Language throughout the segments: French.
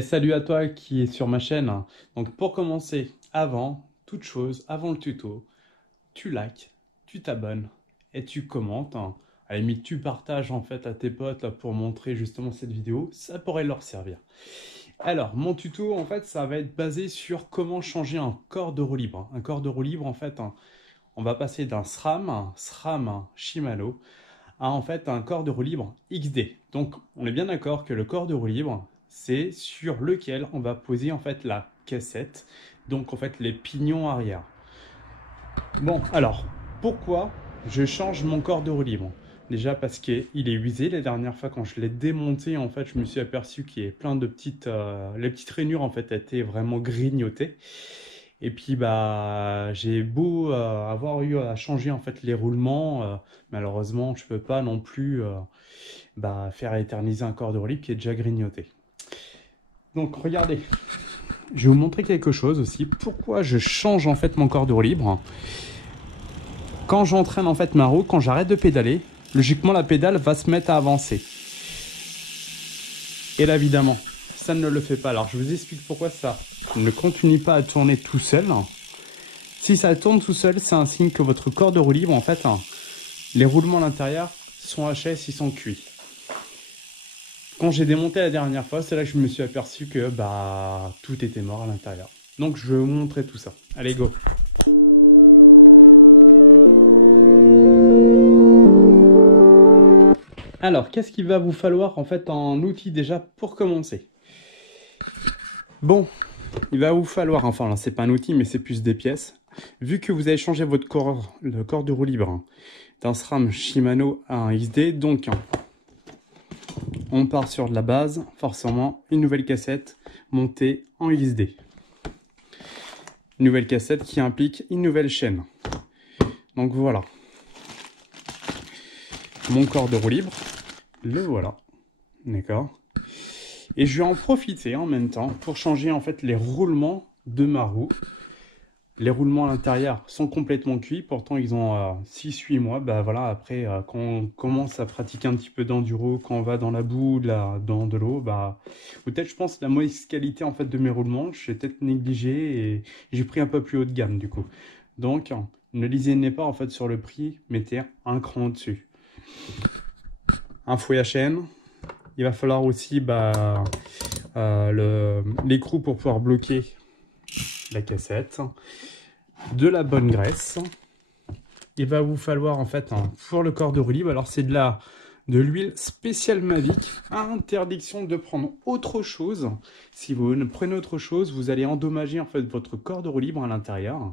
Salut à toi qui est sur ma chaîne. Donc pour commencer, avant toute chose, avant le tuto, tu likes, tu t'abonnes et tu commentes. À la limite, tu partages en fait à tes potes là, pour montrer justement cette vidéo. Ça pourrait leur servir. Alors, mon tuto en fait, ça va être basé sur comment changer un corps de roue libre. Un corps de roue libre en fait, on va passer d'un SRAM Shimano à en fait un corps de roue libre XD. Donc on est bien d'accord que le corps de roue libre, c'est sur lequel on va poser en fait la cassette, donc en fait les pignons arrière. Bon, alors, pourquoi je change mon corps de roue libre? Déjà parce qu'il est usé. La dernière fois quand je l'ai démonté, en fait, je me suis aperçu qu'il y avait plein de petites... les petites rainures, en fait, étaient vraiment grignotées. Et puis, bah, j'ai beau avoir eu à changer, en fait, les roulements. Malheureusement, je peux pas non plus bah, faire éterniser un corps de roue libre qui est déjà grignoté. Donc, regardez. Je vais vous montrer quelque chose aussi. Pourquoi je change, en fait, mon corps de roue libre? Quand j'entraîne en fait ma roue, quand j'arrête de pédaler, logiquement la pédale va se mettre à avancer. Et là évidemment, ça ne le fait pas. Alors je vous explique pourquoi ça ne continue pas à tourner tout seul. Si ça tourne tout seul, c'est un signe que votre corps de roue libre, en fait, les roulements à l'intérieur sont HS, ils sont cuits. Quand j'ai démonté la dernière fois, c'est là que je me suis aperçu que bah tout était mort à l'intérieur. Donc je vais vous montrer tout ça. Allez go! Alors, qu'est-ce qu'il va vous falloir en fait en outil déjà pour commencer? Bon, il va vous falloir, enfin là c'est pas un outil mais c'est plus des pièces. Vu que vous avez changé votre corps, le corps de roue libre d'un SRAM Shimano à un XD, donc on part sur de la base, forcément une nouvelle cassette montée en XD. Une nouvelle cassette qui implique une nouvelle chaîne. Donc voilà. Mon corps de roue libre, le voilà. D'accord. Et je vais en profiter en même temps pour changer en fait les roulements de ma roue. Les roulements à l'intérieur sont complètement cuits, pourtant ils ont 6-8 mois. Bah voilà, après quand on commence à pratiquer un petit peu d'enduro, quand on va dans la boue, dans de l'eau, bah peut-être je pense la mauvaise qualité en fait de mes roulements, j'ai peut-être négligé et j'ai pris un peu plus haut de gamme du coup. Donc ne lisez pas en fait sur le prix, mettez un cran au-dessus. Un fouet à chaîne. Il va falloir aussi bah, l'écrou pour pouvoir bloquer la cassette, de la bonne graisse. Il va vous falloir en fait pour le corps de roue libre, alors c'est de l'huile spéciale Mavic. Interdiction de prendre autre chose. Si vous ne prenez autre chose, vous allez endommager en fait votre corps de roue libre à l'intérieur.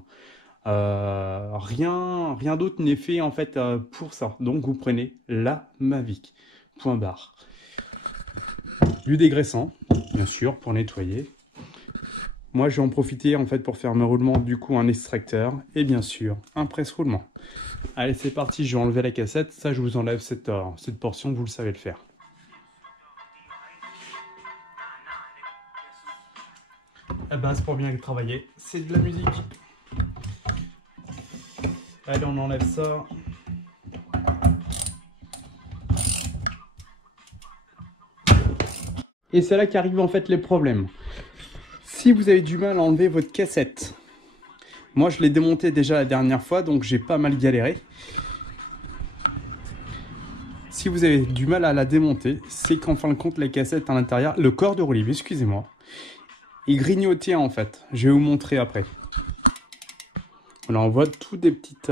Rien d'autre n'est fait en fait pour ça. Donc vous prenez la Mavic. Point barre. Du dégraissant, bien sûr, pour nettoyer. Moi, je vais en profiter en fait pour faire mes roulements, du coup un extracteur et bien sûr un presse-roulement. Allez, c'est parti, je vais enlever la cassette. Ça, je vous enlève cette portion, vous le savez le faire. La base pour bien travailler, c'est de la musique. Allez, on enlève ça. Et c'est là qu'arrivent en fait les problèmes. Si vous avez du mal à enlever votre cassette, moi je l'ai démonté déjà la dernière fois, donc j'ai pas mal galéré. Si vous avez du mal à la démonter, c'est qu'en fin de compte la cassette à l'intérieur, le corps de roue libre, excusez-moi, est grignoté en fait. Je vais vous montrer après. Voilà, on voit tout des petites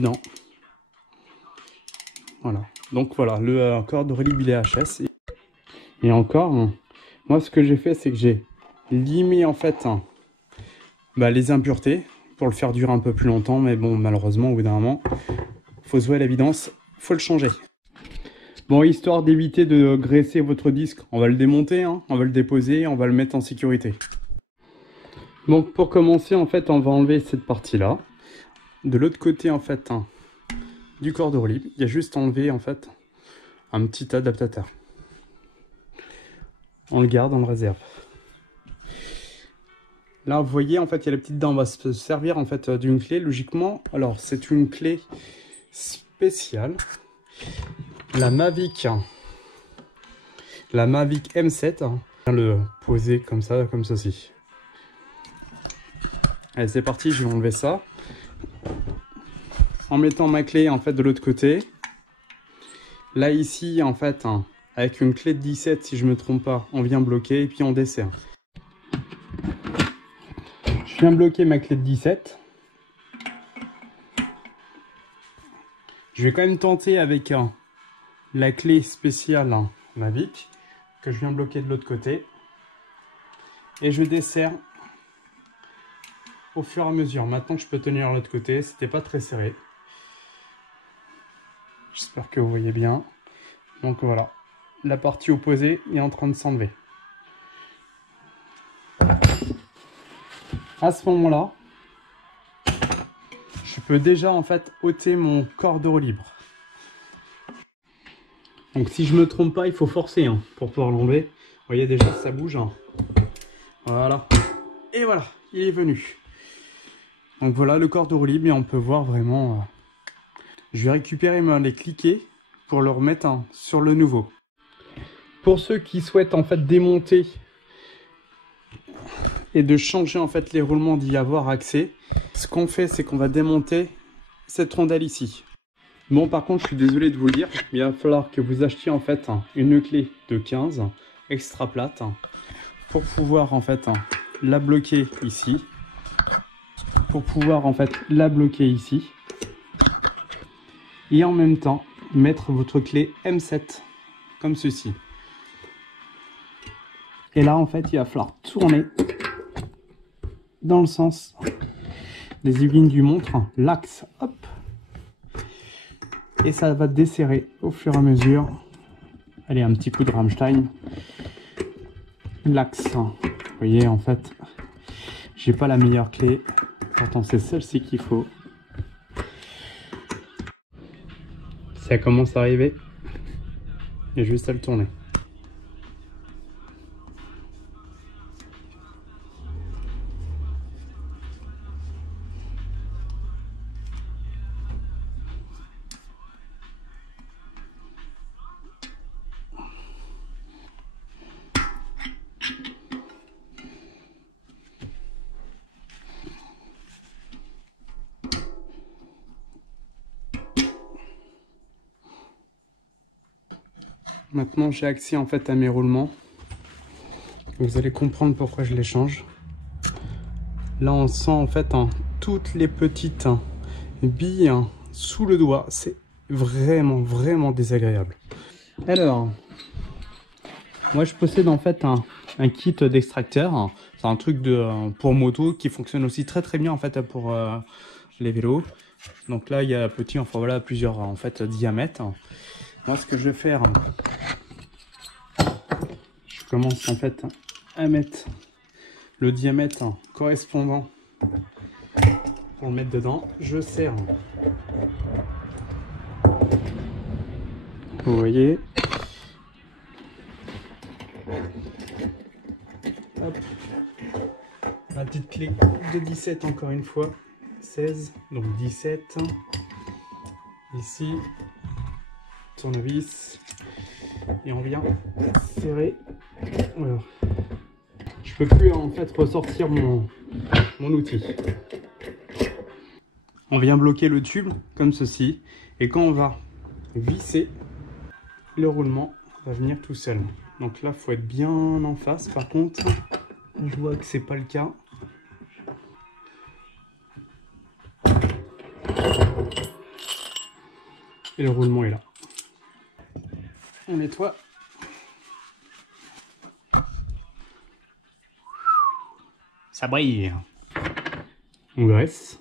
dents. Voilà. Donc voilà, le corps de roue libre il est HS. Et encore, moi ce que j'ai fait, c'est que j'ai limé en fait les impuretés pour le faire durer un peu plus longtemps. Mais bon, malheureusement, au bout d'un moment, faut se voir l'évidence, faut le changer. Bon, histoire d'éviter de graisser votre disque, on va le démonter, hein, on va le déposer, on va le mettre en sécurité. Donc pour commencer, en fait, on va enlever cette partie-là. De l'autre côté, en fait, du corps de roue libre, il y a juste enlevé, en fait, un petit adaptateur. On le garde, on le réserve. Là, vous voyez, en fait, il y a la petite dent. On va se servir, en fait, d'une clé, logiquement. Alors, c'est une clé spéciale. La Mavic la Mavic M7. Je viens le poser comme ça, comme ceci. Allez, c'est parti, je vais enlever ça. En mettant ma clé en fait de l'autre côté. Là ici en fait, avec une clé de 17 si je me trompe pas, on vient bloquer et puis on dessert. Je viens bloquer ma clé de 17. Je vais quand même tenter avec la clé spéciale Mavic que je viens bloquer de l'autre côté. Et je desserre au fur et à mesure. Maintenant que je peux tenir l'autre côté, c'était pas très serré. J'espère que vous voyez bien. Donc voilà, la partie opposée est en train de s'enlever. À ce moment-là, je peux déjà en fait ôter mon cordeau libre. Donc si je me trompe pas, il faut forcer pour pouvoir l'enlever. Vous voyez déjà ça bouge. Voilà. Et voilà, il est venu. Donc voilà le cordeau libre et on peut voir vraiment. Je vais récupérer les cliquets pour le remettre sur le nouveau. Pour ceux qui souhaitent en fait démonter et de changer en fait les roulements, d'y avoir accès, ce qu'on fait c'est qu'on va démonter cette rondelle ici. Bon, par contre je suis désolé de vous le dire, il va falloir que vous achetiez en fait une clé de 15 extra plate pour pouvoir en fait la bloquer ici, pour pouvoir en fait la bloquer ici et en même temps mettre votre clé M7 comme ceci. Et là en fait il va falloir tourner dans le sens des aiguilles du montre, l'axe, hop, et ça va desserrer au fur et à mesure. Allez, un petit coup de Rammstein, l'axe. Vous voyez en fait j'ai pas la meilleure clé, pourtant c'est celle-ci qu'il faut. Ça commence à arriver et juste à le tourner. Maintenant j'ai accès en fait à mes roulements. Vous allez comprendre pourquoi je les change. Là on sent en fait toutes les petites billes sous le doigt. C'est vraiment désagréable. Alors, moi je possède en fait un kit d'extracteur. C'est un truc pour moto qui fonctionne aussi très bien en fait pour les vélos. Donc là il y a petit, enfin voilà, plusieurs en fait diamètres. Moi ce que je vais faire, je commence en fait à mettre le diamètre correspondant pour le mettre dedans. Je serre. Vous voyez. Hop. La petite clé de 17 encore une fois. 16, donc 17. Ici. Tournevis. Et on vient serrer. Voilà. Je peux plus en fait ressortir mon outil. On vient bloquer le tube comme ceci. Et quand on va visser, le roulement va venir tout seul. Donc là, il faut être bien en face. Par contre, je vois que c'est pas le cas. Et le roulement est là. On nettoie. Ça brille. On graisse.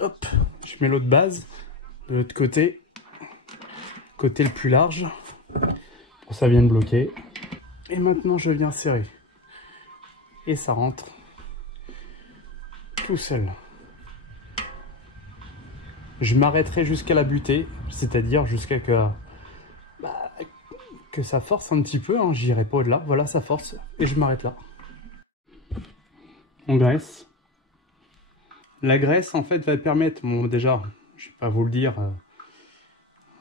Hop, je mets l'autre base de l'autre côté. Côté le plus large. Pour ça vient de bloquer. Et maintenant je viens serrer. Et ça rentre tout seul. Je m'arrêterai jusqu'à la butée, c'est-à-dire jusqu'à que ça force un petit peu, j'irai pas au-delà, voilà ça force, et je m'arrête là. On graisse. La graisse en fait va permettre, bon déjà, je vais pas vous le dire,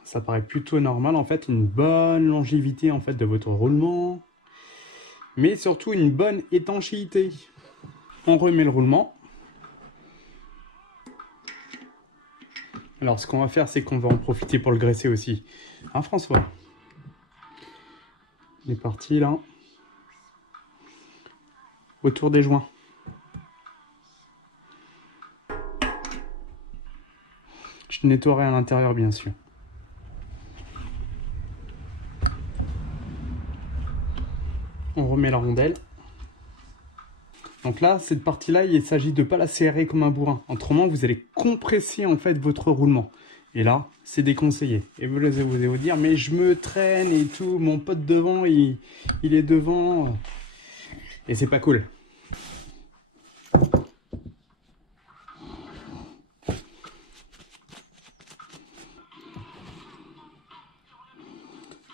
Ça paraît plutôt normal en fait, une bonne longévité en fait de votre roulement, mais surtout une bonne étanchéité. On remet le roulement. Alors ce qu'on va faire, c'est qu'on va en profiter pour le graisser aussi. Hein, François? Il est parti là. Autour des joints. Je nettoierai à l'intérieur bien sûr. On remet la rondelle. Donc là, cette partie-là, il s'agit de ne pas la serrer comme un bourrin. Autrement, vous allez compresser en fait votre roulement. Et là, c'est déconseillé. Et vous allez vous dire, mais je me traîne et tout, mon pote devant, il est devant. Et c'est pas cool.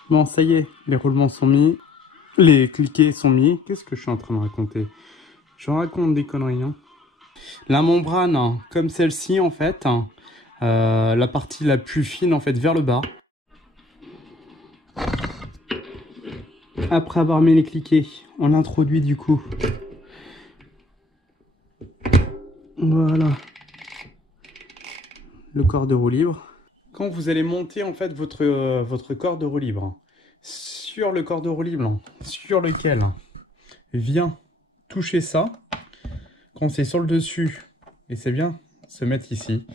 Bon, ça y est, les roulements sont mis. Les cliquets sont mis. Qu'est-ce que je suis en train de raconter? Je raconte des conneries. Hein. La membrane, hein, comme celle-ci, en fait, hein, la partie la plus fine, en fait, vers le bas. Après avoir mis les cliquets, on introduit du coup. Voilà. Le corps de roue libre. Quand vous allez monter, en fait, votre corps de roue libre, sur le corps de roue libre, sur lequel vient toucher ça, quand c'est sur le dessus, et c'est bien se mettre ici,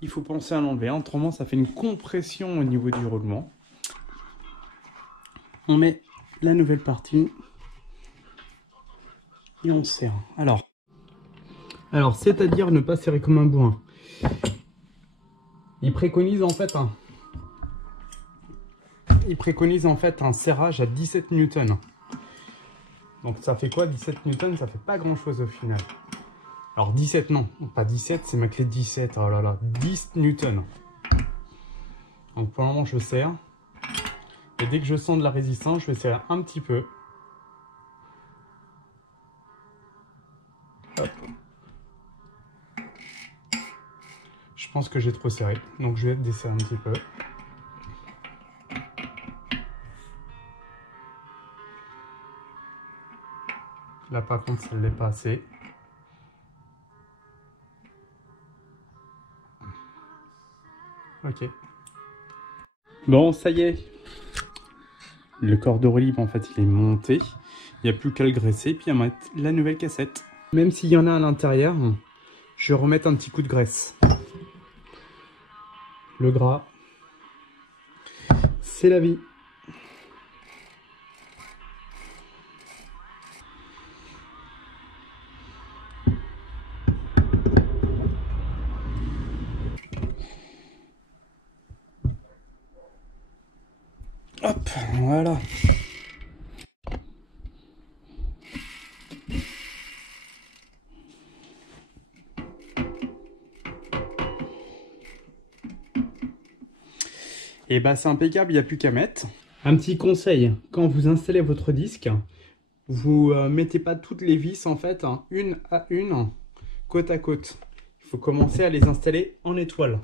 il faut penser à l'enlever, autrement ça fait une compression au niveau du roulement. On met la nouvelle partie et on serre. Alors c'est-à-dire ne pas serrer comme un bourrin. Il préconise en fait un serrage à 17 newtons. Donc ça fait quoi 17 newtons? Ça fait pas grand chose au final. Alors 17 non, pas 17, c'est ma clé de 17. Oh là là, 10 newtons. Donc pour le moment je serre. Et dès que je sens de la résistance, je vais serrer un petit peu. Hop. Je pense que j'ai trop serré, donc je vais desserrer un petit peu. Là par contre, ça ne l'est pas assez. Ok. Bon, ça y est. Le corps de roue libre, en fait, il est monté. Il n'y a plus qu'à le graisser, puis à mettre la nouvelle cassette. Même s'il y en a à l'intérieur, je vais remettre un petit coup de graisse. Le gras, c'est la vie. Hop, voilà. Et bah c'est impeccable, il n'y a plus qu'à mettre. Un petit conseil, quand vous installez votre disque, vous mettez pas toutes les vis en fait, une à une, côte à côte. Il faut commencer à les installer en étoile.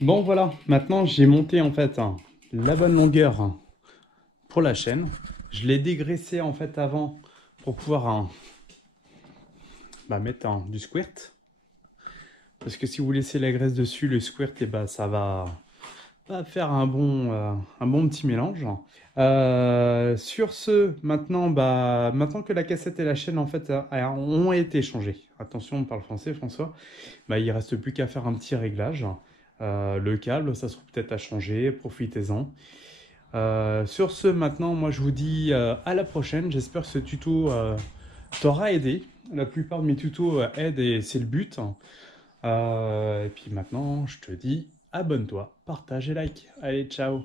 Bon voilà, maintenant j'ai monté en fait la bonne longueur pour la chaîne. Je l'ai dégraissé en fait avant pour pouvoir mettre du squirt. Parce que si vous laissez la graisse dessus, le squirt, ça va faire un bon petit mélange. Sur ce, maintenant que la cassette et la chaîne en fait ont été changées, attention, on parle français, François, il ne reste plus qu'à faire un petit réglage. Le câble, ça sera peut-être à changer, profitez-en. Sur ce, maintenant, moi je vous dis à la prochaine. J'espère que ce tuto t'aura aidé. La plupart de mes tutos aident et c'est le but. Et puis maintenant, je te dis abonne-toi, partage et like. Allez, ciao!